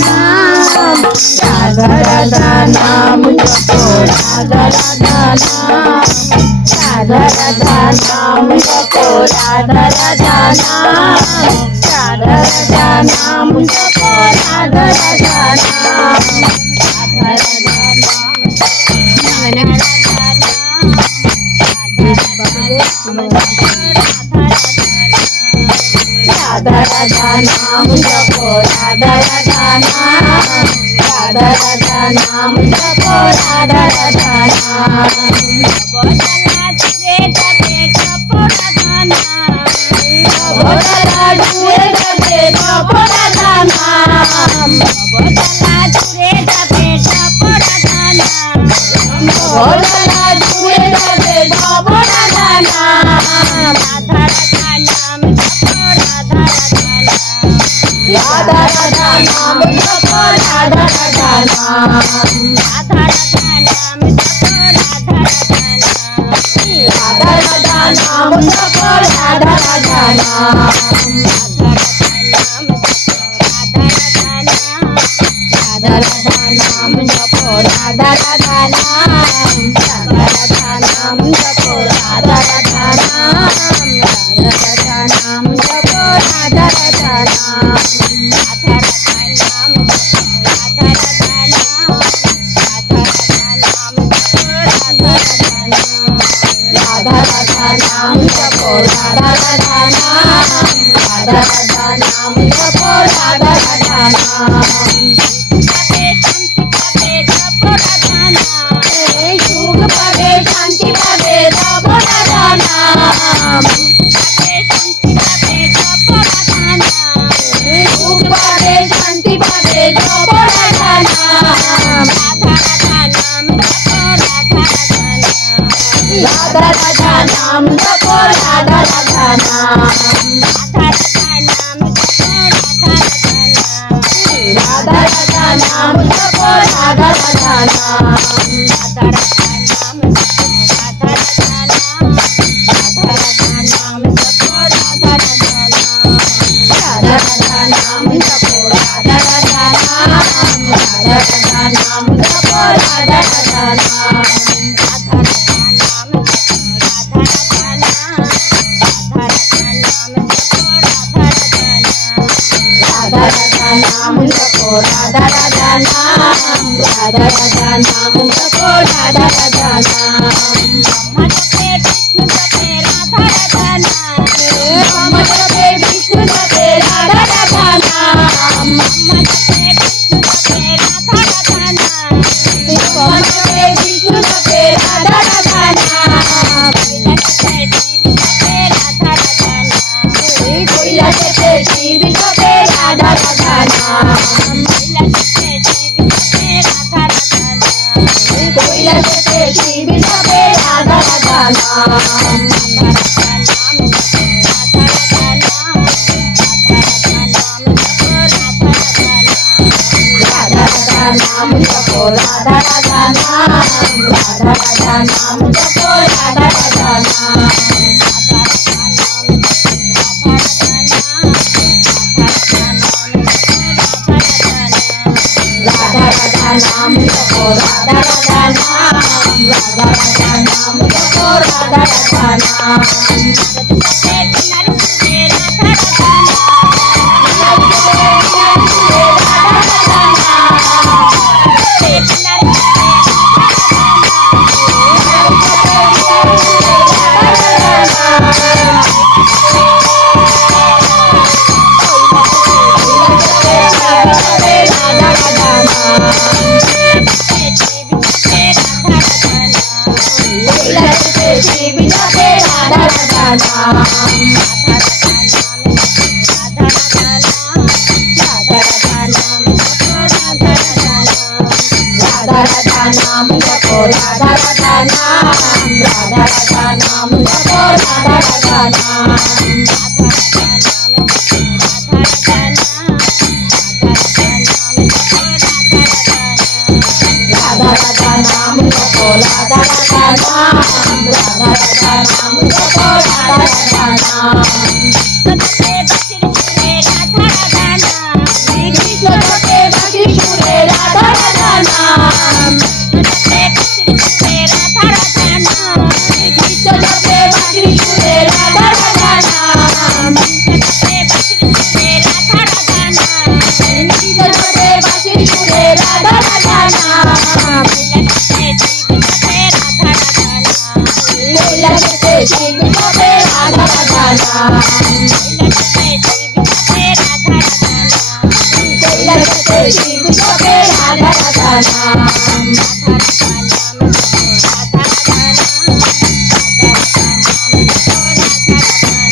नाम, राधा राधा नाम जपो, राधा राधा नाम, राधा राधा नाम जपो, राधा राधा नाम, राधा राधा नाम जपो, राधा राधा नाम, राधा राधा नाम, राधा राधा नाम जपो, राधा राधा नाम, राधा राधा नाम जपो, राधा राधा नाम, बोला जुए जपे जपो राधा नाम, बोला जुए जपे जपो राधा नाम, बोला जुए जपे जपो राधा नाम, बोला जुए जपे जपो राधा नाम, राधा राधा नाम जपो, राधा राधा नाम, राधा राधा नाम जपो, राधा राधा नाम, राधा राधा नाम जपो, राधा राधा नाम, राधा राधा नाम जपो, राधा राधा नाम, राधा राधा नाम जपो, राधा राधा नाम, राधा राधा नाम जपो, राधा राधा नाम, राधा राधा नाम जपो, राधा राधा नाम, राधा राधा नाम जपो, राधा राधा नाम, राधा राधा नाम जपो, राधा राधा नाम, राधा राधा नाम जपो, राधा राधा नाम, राधा राधा नाम जपो, राधा राधा नाम, सुख पावे शांती पावे जपो राधा नाम, सुख पावे शांती पावे जपो राधा नाम, राधा राधा नाम जपो, राधा राधा नाम, राधा राधा नाम जपो, राधा राधा नाम, राधा राधा नाम जपो, राधा राधा नाम, राधा राधा नाम जपो, राधा राधा नाम, राधा राधा नाम जपो, राधा राधा नाम, राधा राधा नाम जपो, राधा राधा नाम, राधा राधा नाम जपो, राधा राधा नाम, राधा राधा नाम जपो, राधा राधा नाम, राधा राधा नाम जपो, राधा राधा नाम, ब्रह्मा जपे विष्णु जपे राधा राधा नाम, ब्रह्मा जपे विष्णु जपे राधा राधा नाम, ब्रह्मा जपे विष्णु जपे राधा राधा नाम, ब्रह्मा जपे विष्णु जपे राधा राधा नाम, कोयला जपे शिव जपे राधा राधा नाम, कोयला जपे शिव जपे राधा राधा नाम, राधा राधा नाम जपो, राधा राधा नाम, राधा राधा नाम जपो, राधा राधा नाम, राधा राधा नाम जपो, राधा राधा नाम, राधा राधा नाम जपो, राधा राधा नाम, शिव जपे राधा राधा नाम, राधा राधा नाम जपो, राधा राधा नाम, राधा राधा नाम जपो, राधा राधा नाम, राधा राधा नाम जपो, राधा राधा नाम, राधा राधा नाम जपो, राधा राधा नाम, राधा राधा नाम जपो, राधा राधा नाम, कृष्ण जपे कैलासते शिव जपे राधा राधा नाम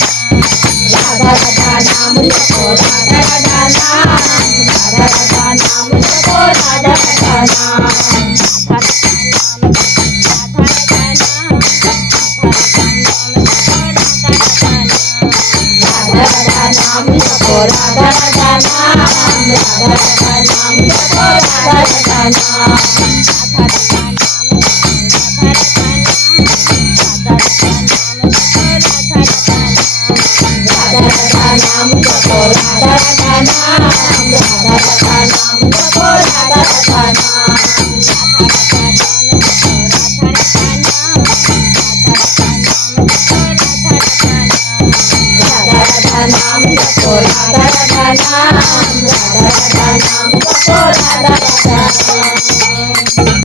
राधा राधा नाम जपो राधा राधा नाम राधा राधा नाम जपो राधा राधा नाम राधा राधा नाम जपो राधा राधा नाम राधा राधा नाम जपो राधा राधा नाम राधा राधा नाम जपो राधा राधा नाम राधा राधा नाम जपो राधा राधा नाम राधा राधा नाम जपो राधा राधा नाम राधा राधा नाम जपो राधा राधा नाम